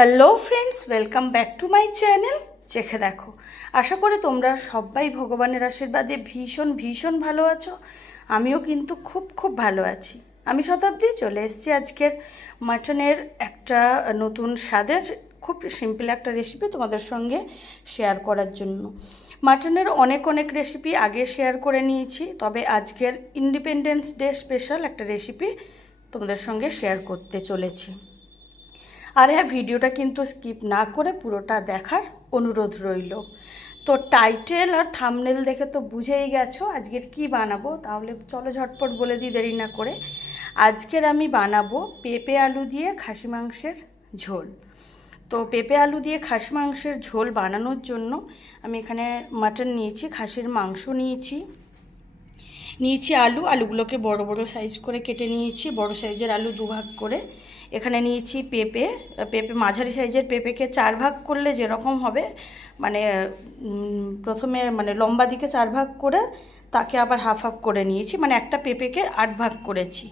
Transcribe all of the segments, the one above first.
Hello friends, welcome back to my channel চেখে দেখো। আশা করি তোমরা সবাই ভগবানের আশীর্বাদে ভীষণ ভীষণ ভালো আছো। আমিও কিন্তু খুব খুব ভালো আছি। আমি শতাব্দী চলে এসেছি আজকের মাটনের একটা নতুন স্বাদের খুব সিম্পল একটা রেসিপি তোমাদের সঙ্গে শেয়ার করার জন্য। মাটনের অনেক অনেক রেসিপি আগে শেয়ার করে নিয়েছি, তবে আজকের ইন্ডিপেন্ডেন্স ডে স্পেশাল একটা রেসিপি তোমাদের সঙ্গে শেয়ার করতে চলেছি। আর হ্যাঁ, ভিডিওটা কিন্তু স্কিপ না করে পুরোটা দেখার অনুরোধ রইল। তো টাইটেল আর থাম্বনেল দেখে তো বুঝেই গেছো আজকের কি বানাবো, তাহলে চলো ঝটপট বলে দিই দেরি না করে। আজকের আমি বানাবো পেঁপে আলু দিয়ে খাসি মাংসের ঝোল। তো পেঁপে আলু দিয়ে খাসি মাংসের ঝোল বানানোর জন্য আমি এখানে মাটন নিয়েছি, খাসির মাংস নিয়েছি আলুগুলোকে বড় বড় সাইজ করে কেটে নিয়েছি, বড় সাইজের আলু দুভাগ করে। এখানে নিয়েছি পেঁপে মাঝারি সাইজের পেঁপেকে 4 ভাগ করলে যেরকম হবে, মানে প্রথমে মানে লম্বা দিকে 4 ভাগ করে তাকে আবার হাফ হাফ করে নিয়েছি, মানে একটা পেঁপেকে 8 ভাগ করেছি।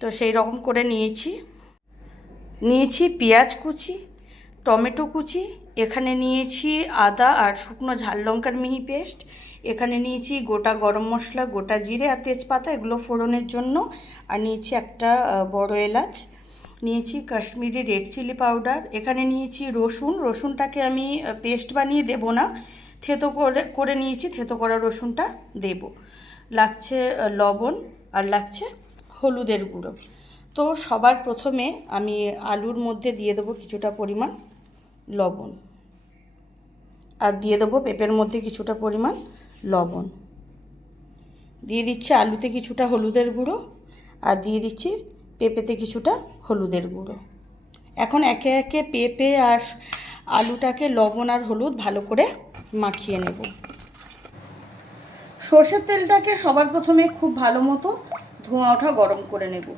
তো সেই রকম করে নিয়েছি পেঁয়াজ কুচি, টমেটো কুচি, এখানে নিয়েছি আদা আর শুকনো ঝাল লঙ্কার মিহি পেস্ট, এখানে নিয়েছি গোটা গরম মশলা, গোটা জিরে আর তেজপাতা, এগুলো ফোড়নের জন্য। আর নিয়েছি একটা বড় এলাচ, নিয়েছি কাশ্মীরি রেড চিলি পাউডার, এখানে নিয়েছি রসুনটাকে আমি পেস্ট বানিয়ে দেব না, থেতো করে নিয়েছি, থেতো করা রসুনটা দেব। লাগছে লবণ আর লাগছে হলুদের গুঁড়ো। তো সবার প্রথমে আমি আলুর মধ্যে দিয়ে দেবো কিছুটা পরিমাণ লবণ, আর দিয়ে দেবো পেঁপের মধ্যে কিছুটা পরিমাণ লবণ, দিয়ে দিচ্ছি আলুতে কিছুটা হলুদের গুঁড়ো, আর দিয়ে দিচ্ছি পেঁপেতে কিছুটা হলুদের গুঁড়ো। এখন একে একে পেঁপে আর আলুটাকে লবণ আর হলুদ ভালো করে মাখিয়ে নেব। সর্ষের তেলটাকে সবার প্রথমে খুব ভালো মতো ধোঁয়া ওঠা গরম করে নেব।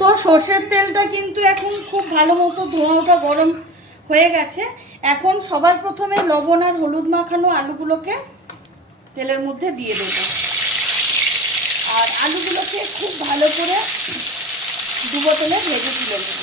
তো সর্ষের তেলটা কিন্তু এখন খুব ভালো মতো ধোঁয়া ওঠা গরম হয়ে গেছে। এখন সবার প্রথমে লবণ আর হলুদ মাখানো আলুগুলোকে তেলের মধ্যে দিয়ে দেব, আর আলুগুলোকে খুব ভালো করে ডুবো তেলে ভেজে তুলে নেব।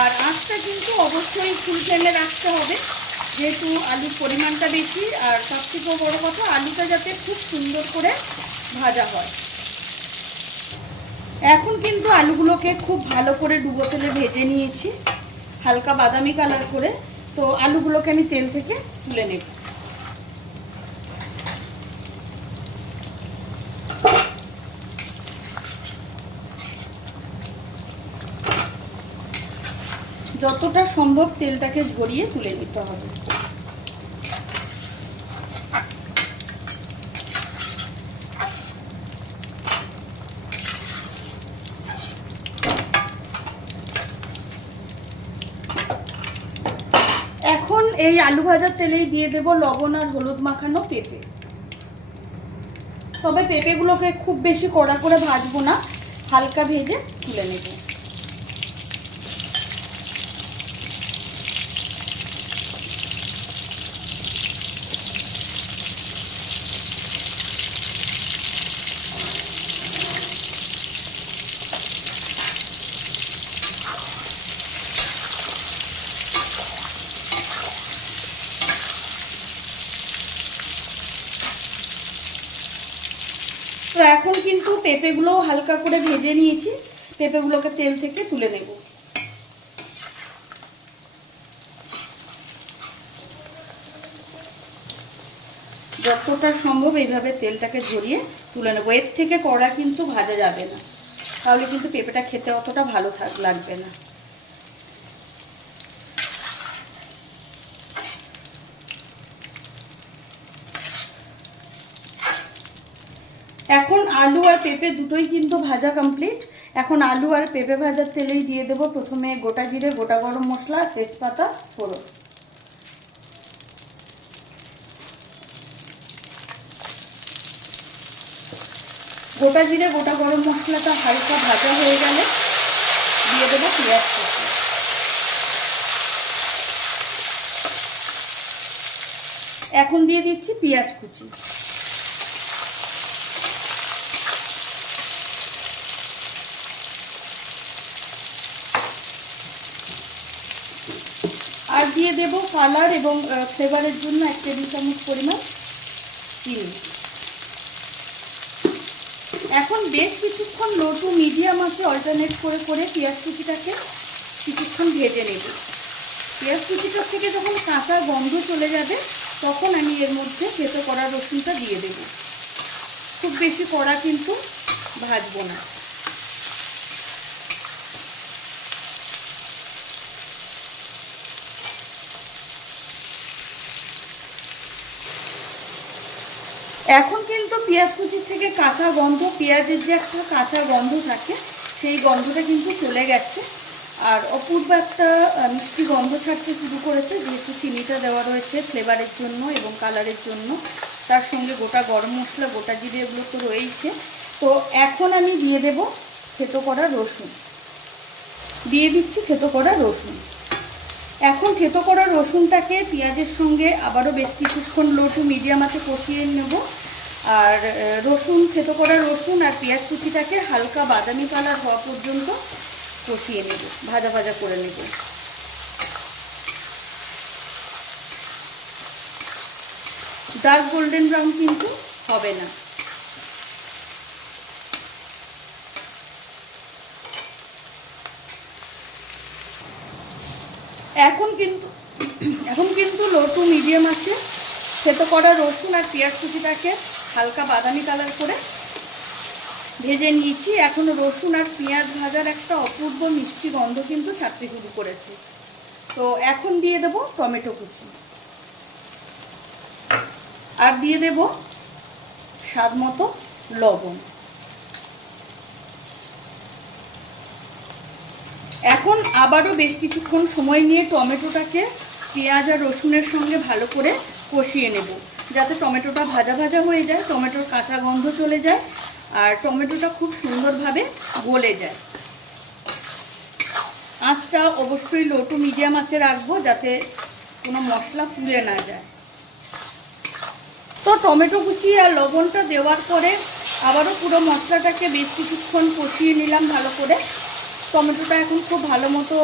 আর আঁচটা কিন্তু অবশ্যই ফুল ফ্লেমে রাখতে হবে, যেহেতু আলুর পরিমাণটা বেশি, আর সবথেকে বড় কথা আলুটা যাতে খুব সুন্দর করে ভাজা হয়। এখন কিন্তু আলুগুলোকে খুব ভালো করে ডুবো তেলে ভেজে নিয়েছি, হালকা বাদামি কালার করে। তো আলুগুলোকে আমি তেল থেকে তুলে নেব। যতটা সম্ভব তেলটাকে ঝরিয়ে তুলে নিতে হবে। এখন এই আলু ভাজার তেলেই দিয়ে দেব লবণ আর হলুদ মাখানো পেঁপে। তবে পেঁপেগুলোকে খুব বেশি কড়া করে ভাজবো না, হালকা ভেজে তুলে নেব। তো এখন কিন্তু পেঁপেগুলোও হালকা করে ভেজে নিয়েছি, পেঁপেগুলোকে তেল থেকে তুলে নেব। যতটা সম্ভব এইভাবে তেলটাকে ঝরিয়ে তুলে নেব। এর থেকে কড়া কিন্তু ভাজা যাবে না, তাহলে কিন্তু পেঁপেটা খেতে অতটা ভালো লাগবে না। এখন আলু আর পেঁপে দুটোই কিন্তু ভাজা কমপ্লিট। এখন আলু আর পেঁপে ভাজার তেলেই দিয়ে দেবো প্রথমে গোটা জিরে, গোটা গরম মশলা, তেজপাতা ফোড়ন। গোটা জিরে গোটা গরম মশলাটা হালকা ভাজা হয়ে গেলে দিয়ে দেবো পেঁয়াজ কুচি। এখন দিয়ে দিচ্ছি পেঁয়াজ কুচি। আর দিয়ে দেব কালার এবং ফ্লেভারের জন্য 1 টেবিল চামচ পরিমাণ চিনি। এখন বেশ কিছুক্ষণ লো টু মিডিয়াম আঁচে অল্টারনেট করে করে পেঁয়াজ কুচিটাকে কিছুক্ষণ ভেজে নেব। পেঁয়াজ কুচিটার থেকে যখন কাঁচা গন্ধ চলে যাবে তখন আমি এর মধ্যে থেতো করা রসুনটা দিয়ে দেব। খুব বেশি কড়া কিন্তু ভাজবো না। এখন কিন্তু পেঁয়াজ কুচির থেকে কাঁচা গন্ধ, পেঁয়াজের যে একটা কাঁচা গন্ধ থাকে সেই গন্ধটা কিন্তু চলে গেছে। আর অপূর্ব একটা মিষ্টি গন্ধ ছাড়তে শুরু করেছে, যেহেতু চিনিটা দেওয়া রয়েছে ফ্লেভারের জন্য এবং কালারের জন্য। তার সঙ্গে গোটা গরম মশলা, গোটা জিরে এগুলো তো রয়েছে। তো এখন আমি দিয়ে দেব থেতো করা রসুন। দিয়ে দিচ্ছি থেতো করা রসুন। এখন থেতো করা রসুনটাকে পেঁয়াজের সঙ্গে আবারও বেশ কিছুক্ষণ লো টু মিডিয়াম আঁচে কষিয়ে নেব। আর থেতো করা রসুন আর পেঁয়াজ কুচিটাকে হালকা বাদামি কালার হওয়া পর্যন্ত কষিয়ে নেব, ভাজা ভাজা করে নেব। ডার্ক গোল্ডেন ব্রাউন কিন্তু হবে না। এখন কিন্তু লো টু মিডিয়াম আছে থেতো করা রসুন আর পেঁয়াজ কুচিটাকে হালকা বাদামি কালার করে ভেজে নিয়েছি। এখন রসুন আর পেঁয়াজ ভাজার একটা অপূর্ব মিষ্টি গন্ধ কিন্তু ছাড়তে শুরু করেছে। তো এখন দিয়ে দেব টমেটো কুচি আর দিয়ে দেব স্বাদ মতো লবণ। এখন আবারও বেশ কিছুক্ষণ সময় নিয়ে টমেটোটাকে পেঁয়াজ আর রসুনের সঙ্গে ভালো করে কষিয়ে নেব, যাতে টমেটোটা ভাজা ভাজা হয়ে যায়, টমেটোর কাঁচা গন্ধ চলে যায় আর টমেটোটা খুব সুন্দরভাবে গলে যায়। আঁচটা অবশ্যই লো টু মিডিয়াম আঁচে রাখবো, যাতে কোনো মশলা পুড়ে না যায়। তো টমেটো কুচি আর লবণটা দেওয়ার পরে আবারও পুরো মশলাটাকে বেশ কিছুক্ষণ কষিয়ে নিলাম ভালো করে। টমেটোটা এখন খুব ভালো মতো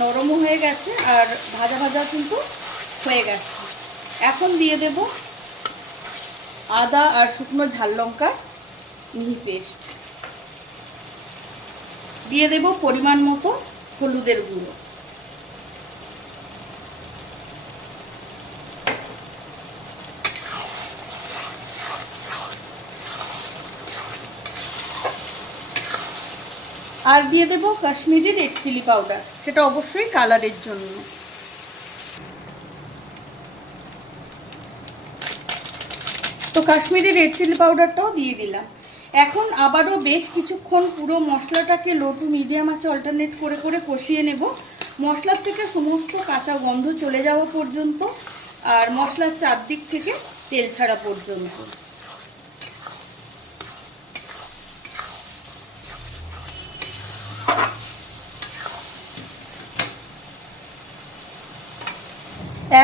নরমও হয়ে গেছে আর ভাজা ভাজা কিন্তু হয়ে গেছে। এখন দিয়ে দেব আদা আর শুকনো ঝাল লঙ্কার মিহি পেস্ট। দিয়ে দেব পরিমাণ মতো হলুদের গুঁড়ো। আর দিয়ে দেব কাশ্মীরি রেড চিলি পাউডার, সেটা অবশ্যই কালারের জন্য। তো কাশ্মীরি রেড চিলি পাউডারটাও দিয়ে দিলাম। এখন আবারও বেশ কিছুক্ষণ পুরো মশলাটাকে লো টু মিডিয়াম আঁচে অল্টারনেট করে করে কষিয়ে নেব, মশলার থেকে সমস্ত কাঁচা গন্ধ চলে যাওয়া পর্যন্ত আর মশলার চারদিক থেকে তেল ছাড়া পর্যন্ত।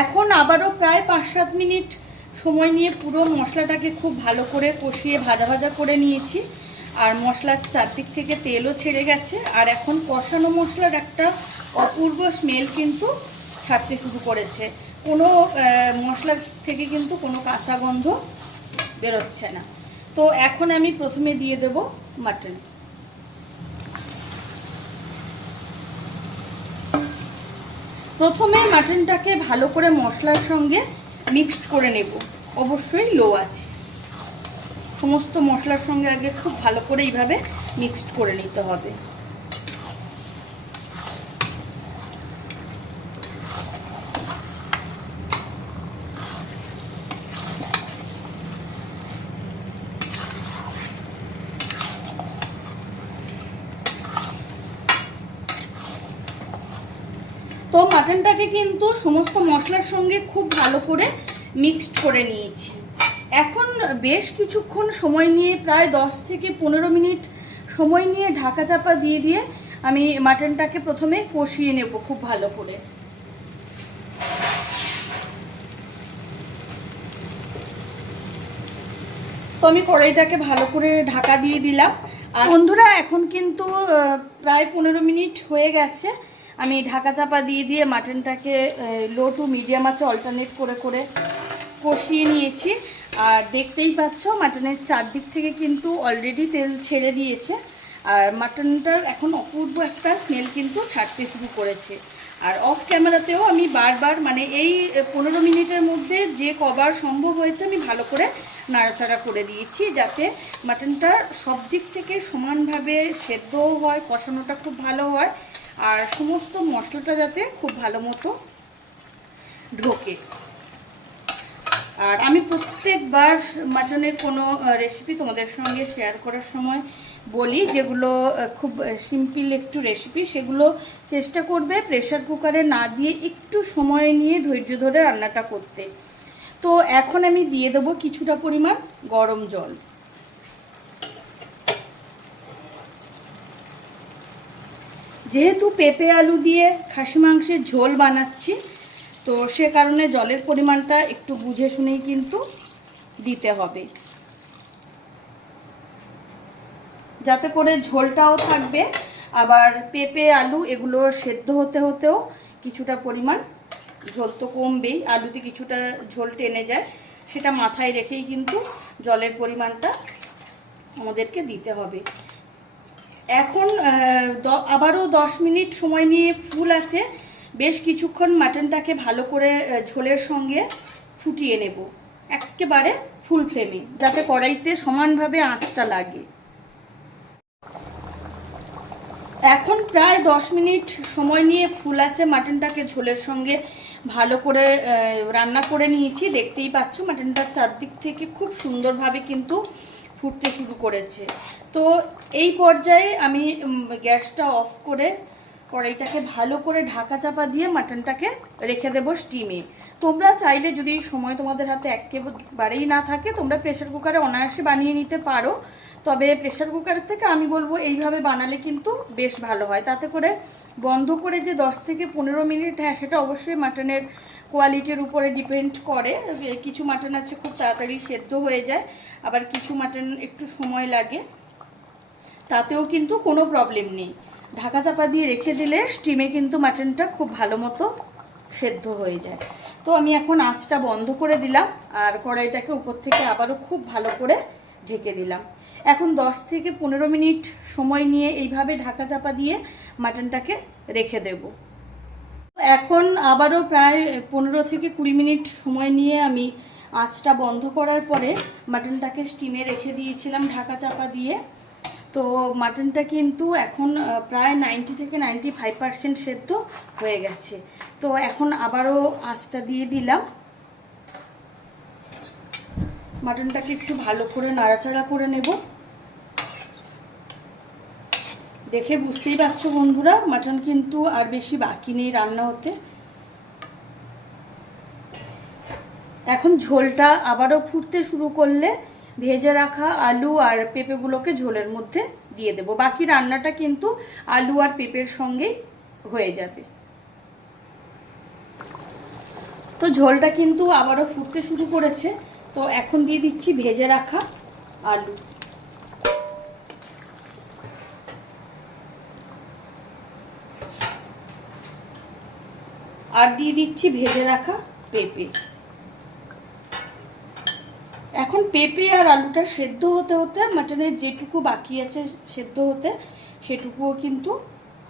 এখন আবারও প্রায় 5-7 মিনিট সময় নিয়ে পুরো মশলাটাকে খুব ভালো করে কষিয়ে ভাজা ভাজা করে নিয়েছি আর মশলার চারদিক থেকে তেলও ছেড়ে গেছে। আর এখন কষানো মশলার একটা অপূর্ব স্মেল কিন্তু ছাড়তে শুরু করেছে, কোনো মশলার থেকে কিন্তু কোনো কাঁচা গন্ধ বেরোচ্ছে না। তো এখন আমি প্রথমে দিয়ে দেব মাটন। প্রথমে মাটনটাকে ভালো করে মশলার সঙ্গে মিক্সড করে নেব, অবশ্যই লো আছে। সমস্ত মশলার সঙ্গে আগে খুব ভালো করে এইভাবে মিক্সড করে নিতে হবে। তো মাটনটাকে কিন্তু সমস্ত মশলার সঙ্গে খুব ভালো করে মিক্সড করে নিয়েছি। এখন বেশ কিছুক্ষণ সময় নিয়ে প্রায় 10 থেকে 15 মিনিট সময় নিয়ে ঢাকা চাপা দিয়ে দিয়ে আমি মাটনটাকে প্রথমে কষিয়ে নেব খুব ভালো করে। তো আমি কড়াইটাকে ভালো করে ঢাকা দিয়ে দিলাম। আর বন্ধুরা এখন কিন্তু প্রায় 15 মিনিট হয়ে গেছে। আমি ঢাকা চাপা দিয়ে দিয়ে মাটনটাকে লো টু মিডিয়াম আঁচে অল্টারনেট করে করে কষিয়ে নিয়েছি। আর দেখতেই পাচ্ছ মাটনের চারদিক থেকে কিন্তু অলরেডি তেল ছেড়ে দিয়েছে। আর মাটনটার এখন অপূর্ব একটা স্মেল কিন্তু ছাড়তে শুরু করেছে। আর অফ ক্যামেরাতেও আমি বারবার মানে এই 15 মিনিটের মধ্যে যে কবার সম্ভব হয়েছে আমি ভালো করে নাড়াচাড়া করে দিয়েছি, যাতে মাটনটা সব দিক থেকে সমানভাবে সেদ্ধও হয়, কষানোটা খুব ভালো হয়, আর সমস্ত মশলাটা যাতে খুব ভালো মতো ঢোকে। আর আমি প্রত্যেকবার মাটনের কোনো রেসিপি তোমাদের সঙ্গে শেয়ার করার সময় বলি, যেগুলো খুব সিম্পল একটু রেসিপি, সেগুলো চেষ্টা করবে প্রেসার কুকারে না দিয়ে একটু সময় নিয়ে ধৈর্য ধরে রান্নাটা করতে। তো এখন আমি দিয়ে দেবো কিছুটা পরিমাণ গরম জল। যেহেতু পেঁপে আলু দিয়ে খাসি মাংসের ঝোল বানাচ্ছি, তো সে কারণে জলের পরিমাণটা একটু বুঝে শুনেই কিন্তু দিতে হবে, যাতে করে ঝোলটাও থাকবে। আবার পেঁপে আলু এগুলো সেদ্ধ হতে হতেও কিছুটা পরিমাণ ঝোল তো কমবেই, আলুতে কিছুটা ঝোল টেনে যায়, সেটা মাথায় রেখেই কিন্তু জলের পরিমাণটা আমাদেরকে দিতে হবে। এখন আবারও 10 মিনিট সময় নিয়ে ফুল আছে বেশ কিছুক্ষণ মাটনটাকে ভালো করে ঝোলের সঙ্গে ফুটিয়ে নেব, একেবারে ফুল ফ্লেমে, যাতে কড়াইতে সমানভাবে আঁচটা লাগে। এখন প্রায় 10 মিনিট সময় নিয়ে ফুল আছে মাটনটাকে ঝোলের সঙ্গে ভালো করে রান্না করে নিয়েছি। দেখতেই পাচ্ছ মাটনটার চারদিক থেকে খুব সুন্দরভাবে কিন্তু ফুটতে শুরু করেছে। তো এই পর্যায়ে আমি গ্যাসটা অফ করে কড়াইটাকে ভালো করে ঢাকা চাপা দিয়ে মাটনটাকে রেখে দেবো স্টিমে। তোমরা চাইলে যদি সময় তোমাদের হাতে একেবারেই না থাকে, তোমরা প্রেসার কুকারে অনায়াসে বানিয়ে নিতে পারো। তবে প্রেসার কুকারের থেকে আমি বলবো এইভাবে বানালে কিন্তু বেশ ভালো হয়। তাতে করে বন্ধ করে যে 10 থেকে 15 মিনিট, হ্যাঁ সেটা অবশ্যই মাটনের কোয়ালিটির উপরে ডিপেন্ড করে। কিছু মাটন আছে খুব তাড়াতাড়ি সেদ্ধ হয়ে যায়, আবার কিছু মাটন একটু সময় লাগে, তাতেও কিন্তু কোনো প্রবলেম নেই। ঢাকা চাপা দিয়ে রেখে দিলে স্টিমে কিন্তু মাটনটা খুব ভালো মতো সেদ্ধ হয়ে যায়। তো আমি এখন আঁচটা বন্ধ করে দিলাম আর কড়াইটাকে উপর থেকে আবারও খুব ভালো করে ঢেকে দিলাম। এখন 10 থেকে 15 মিনিট সময় নিয়ে এইভাবে ঢাকা চাপা দিয়ে মাটনটাকে রেখে দেব। এখন আবারও প্রায় 15 থেকে 20 মিনিট সময় নিয়ে আমি আঁচটা বন্ধ করার পরে মাটনটাকে স্টিমে রেখে দিয়েছিলাম ঢাকা চাপা দিয়ে। তো মাটনটা কিন্তু এখন প্রায় 90 থেকে 95% সেদ্ধ হয়ে গেছে। তো এখন আবারও আঁচটা দিয়ে দিলাম, মাটনটাকে একটু ভালো করে নাড়াচাড়া করে নেব। দেখে বুঝতেই পারছো বন্ধুরা, মাটন কিন্তু আর বেশি বাকি নেই রান্না হতে। এখন ঝোলটা আবারও ফুটতে শুরু করলে ভেজে রাখা আলু আর পেঁপেগুলোকে ঝোলের মধ্যে দিয়ে দেব। বাকি রান্নাটা কিন্তু আলু আর পেঁপের সঙ্গেই হয়ে যাবে। তো ঝোলটা কিন্তু আবারও ফুটতে শুরু করেছে। তো এখন দিয়ে দিচ্ছি ভেজে রাখা আলু, আর দিয়ে দিচ্ছি ভেজে রাখা পেঁপে। এখন পেঁপে আর আলুটা সেদ্ধ হতে হতে মাটনের যেটুকু বাকি আছে সেদ্ধ হতে, সেটুকুও কিন্তু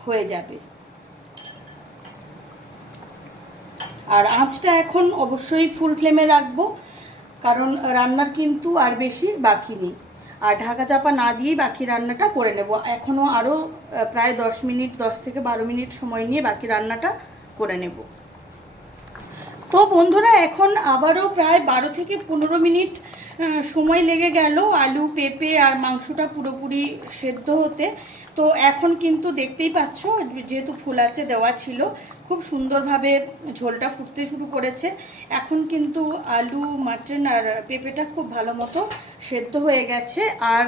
হয়ে যাবে। আর আঁচটা এখন অবশ্যই ফুল ফ্লেমে রাখবো, কারণ রান্নার কিন্তু আর বেশি বাকি নেই। আর ঢাকা চাপা না দিয়েই বাকি রান্নাটা করে নেব। এখনও আরও প্রায় 10 মিনিট 10 থেকে 12 মিনিট সময় নিয়ে বাকি রান্নাটা করে নেব। তো বন্ধুরা এখন আবারও প্রায় 12 থেকে 15 মিনিট সময় লেগে গেল আলু পেঁপে আর মাংসটা পুরোপুরি সেদ্ধ হতে। তো এখন কিন্তু দেখতেই পাচ্ছ, যেহেতু ফুল আছে দেওয়া ছিল, খুব সুন্দরভাবে ঝোলটা ফুটতে শুরু করেছে। এখন কিন্তু আলু মাটন আর পেঁপেটা খুব ভালো মতো সেদ্ধ হয়ে গেছে, আর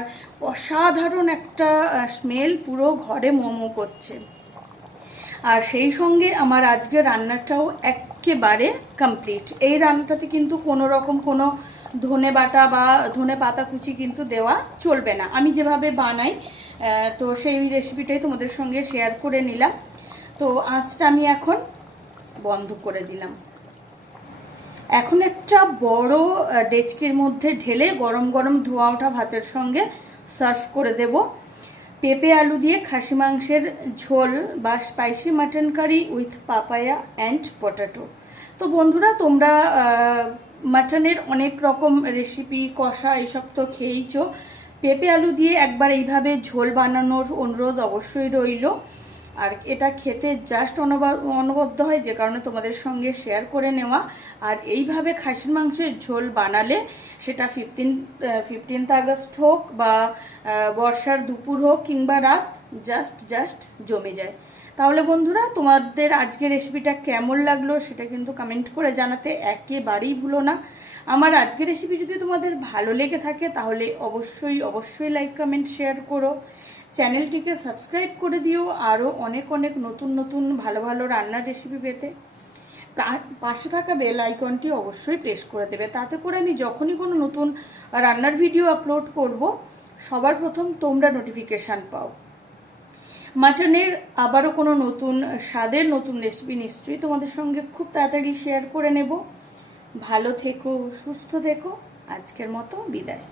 অসাধারণ একটা স্মেল পুরো ঘরে মোমো করছে। আর সেই সঙ্গে আমার আজকে রান্নাটাও একেবারে কমপ্লিট। এই রান্নাটাতে কিন্তু কোনো রকম কোনো ধনে বাটা বা ধনে পাতা কুচি কিন্তু দেওয়া চলবে না, আমি যেভাবে বানাই। তো সেই রেসিপিটাই তোমাদের সঙ্গে শেয়ার করে নিলাম। তো আঁচটা আমি এখন বন্ধ করে দিলাম। এখন একটা বড় ডেচকির মধ্যে ঢেলে গরম গরম ধোয়া ওঠা ভাতের সঙ্গে সার্ভ করে দেব পেঁপে আলু দিয়ে খাসি মাংসের ঝোল বা spicy mutton curry with papaya and potato. তো বন্ধুরা, তোমরা মাটনের অনেক রকম রেসিপি কষা এইসব তো খেয়েইছো। পেঁপে আলু দিয়ে একবার এইভাবে ঝোল বানানোর অনুরোধ অবশ্যই রইল। আর এটা খেতে জাস্ট অনবদ্য হয়, যে কারণে তোমাদের সঙ্গে শেয়ার করে নেওয়া। আর এইভাবে খাসির মাংসের ঝোল বানালে সেটা 15th আগস্ট হোক বা বর্ষার দুপুর হোক কিংবা রাত, জাস্ট জমে যায়। তাহলে বন্ধুরা, তোমাদের আজকের রেসিপিটা কেমন লাগলো সেটা কিন্তু কমেন্ট করে জানাতে একেবারেই ভুলো না। আমার আজকের রেসিপি যদি তোমাদের ভালো লেগে থাকে তাহলে অবশ্যই লাইক কমেন্ট শেয়ার করো। চ্যানেলটিকে সাবস্ক্রাইব করে দিও আরও অনেক নতুন ভালো রান্নার রেসিপি পেতে। পাশে থাকা বেল আইকনটি অবশ্যই প্রেস করে দেবে, তাতে করে আমি যখনই কোনো নতুন রান্নার ভিডিও আপলোড করব সবার প্রথম তোমরা নোটিফিকেশান পাও। মাটনের আবারও কোনো নতুন স্বাদের নতুন রেসিপি নিশ্চয়ই তোমাদের সঙ্গে খুব তাড়াতাড়ি শেয়ার করে নেব। ভালো থেকো, সুস্থ থেকো, আজকের মতো বিদায়।